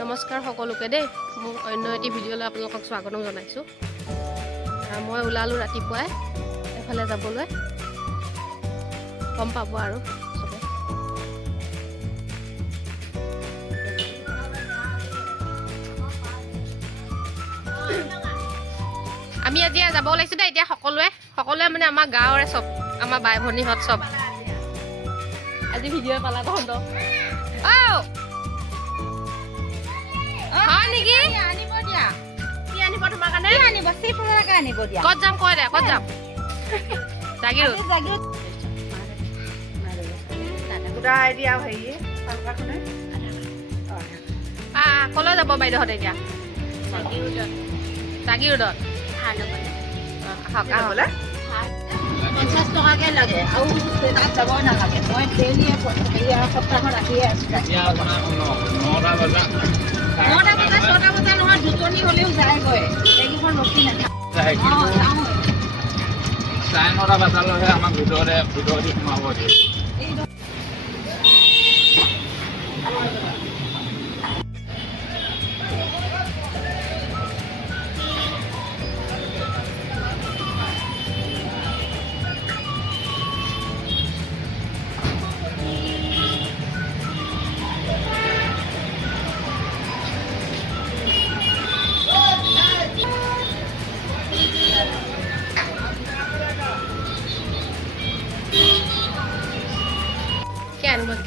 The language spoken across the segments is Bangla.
নমস্কাৰ সকলোকে দেই। মোক অন্য এটি ভিডিঅ'লৈ আপোনালোকক স্বাগতম জনাইছোঁ। মই ওলালোঁ ৰাতিপুৱাই এফালে যাবলৈ। গম পাব আৰু চবে। আমি আজি যাব ওলাইছোঁ দেই এতিয়া সকলোৱে। সকলোৱে মানে আমাৰ গাঁৱৰে চব আমাৰ বাই ভনীহঁত চব। আজি ভিডিঅ' পালা তহঁত অ' তোমাৰ কাৰণে কি আনিব চিপৰাকে আনিব দিয়া ক'ত যাম কৈ দে ক'ত যাম জাগিৰোড আজি জাগিৰোড গোটা এতিয়া হেৰি ক'লৈ যাব বাইদেউহঁতে এতিয়া জাগিৰোডত অ, আহক আহক নহ'লে পঞ্চাছ টকাকে লাগে। আৰু তাত যাব নালাগে। মই ডেইলি সপ্তাহত আহিয়ে আছোঁ নটা বজা ছটা বজা নহয় দুজনী হ'লেও যায়গৈ। এইকেইখন ৰখি নাথাকে। চাৰে নটা বজালৈহে আমাক ভিতৰতে ভিতৰতে সোমাব দিয়ে।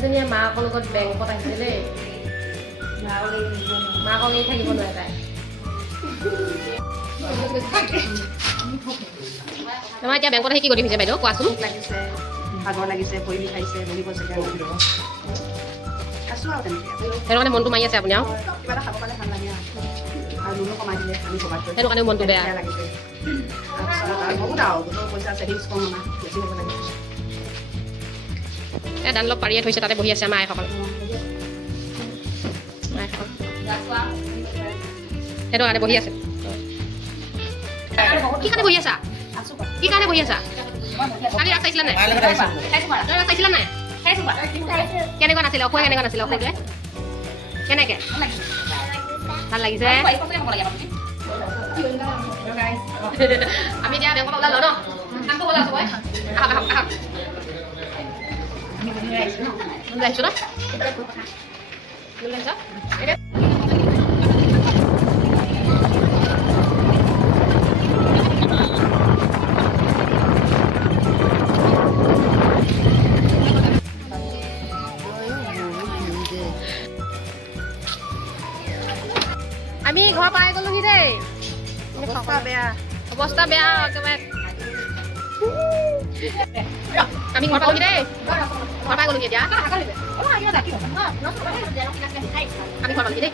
এজনীয়ে মাকৰ লগত বেংকত আহিছে দেই মাকক এৰি থাকিব নোৱাৰে তাই। আমাৰ এতিয়া বেংকত আহি কি কৰি হৈছে বাইদেউ কোৱাচোন? ভোক লাগিছে ভাগৰ লাগিছে ভৰি বিষাইছে বহিব চাগে আছোঁ আৰু তেনেকৈ। সেইটো কাৰণে মনটো মাৰি আছে আপুনি আৰু। কিবা এটা খাব পালে ভাল লাগে আৰু। আৰু লোনো কমাই দিলে আমি ক'ৰবাত গৈ। সেইটো কাৰণে মনটো বেয়া। বেয়া লাগিছে। তাৰপিছত আৰু বহুত আৰু গোটৰ পইচা ছেভিংছ কম আমাৰ বেছি হ'ব লাগে। এই দানলপ পাৰিয়ে থৈছে তাতে বহি আছে আমাৰ আইসকল। আইসকল। সেইটো কাৰণে বহি আছে। কি কাৰণে বহি আছা? কি কাৰণে বহি আছা? কালি ৰাস চাইছিলা নাই? ৰাস চাইছিলা। নাই? কেনেকুৱা নাছিলে? অসুৰ কেনেকুৱা নাছিলে অসুৰটোৱে কেনেকে? ভালো লাগিছে। আমি এতিয়া পৰা ওলালো ন? হ'ল আৰু চবৰে। আহক আহক আহক। আমি ঘৰ পাই গ'লোহি দেই। অৱস্থা বেয়া। অৱস্থা বেয়া একেবাৰে। আমি ঘৰ পালোহি দেই। ঘৰ পাই গ'লোহি এতিয়া। আমি ঘৰ পালোহি দেই।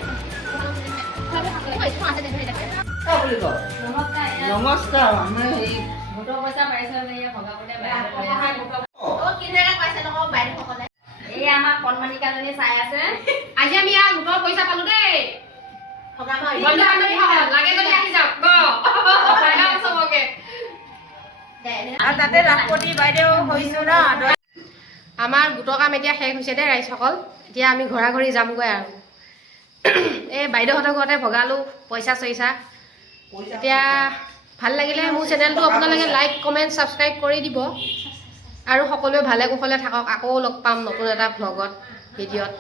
নমস্কাৰ আমি হেৰি এই আমাৰ কণমানিকাজনী চাই আছে। আজি আমি ইয়াত গোটৰ পইচা পালো দেই। লাগে যদি আহি তাতে ৰাষ্ট্ৰপতি বাইদেউ হৈছোঁ ন আমাৰ গোটৰ কাম এতিয়া শেষ হৈছে দেই ৰাইজসকল। এতিয়া আমি ঘৰা ঘৰি যামগৈ আৰু। এই বাইদেউহঁতৰ ঘৰতে ভগালোঁ পইচা চইচা। এতিয়া ভাল লাগিলে মোৰ চেনেলটো আপোনালোকে লাইক কমেণ্ট ছাবস্ক্ৰাইব কৰি দিব। আৰু সকলোৱে ভালে কুশলে থাকক। আকৌ লগ পাম নতুন এটা ভ্লগত ভিডিঅ'ত।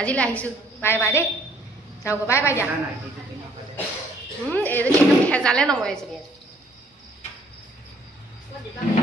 আজিলৈ আহিছোঁ। বাই বাই দেই। যাওঁগৈ। বাই বাই দিয়া। এইজনী একদম ভেজালে নময় এজনী Thank you.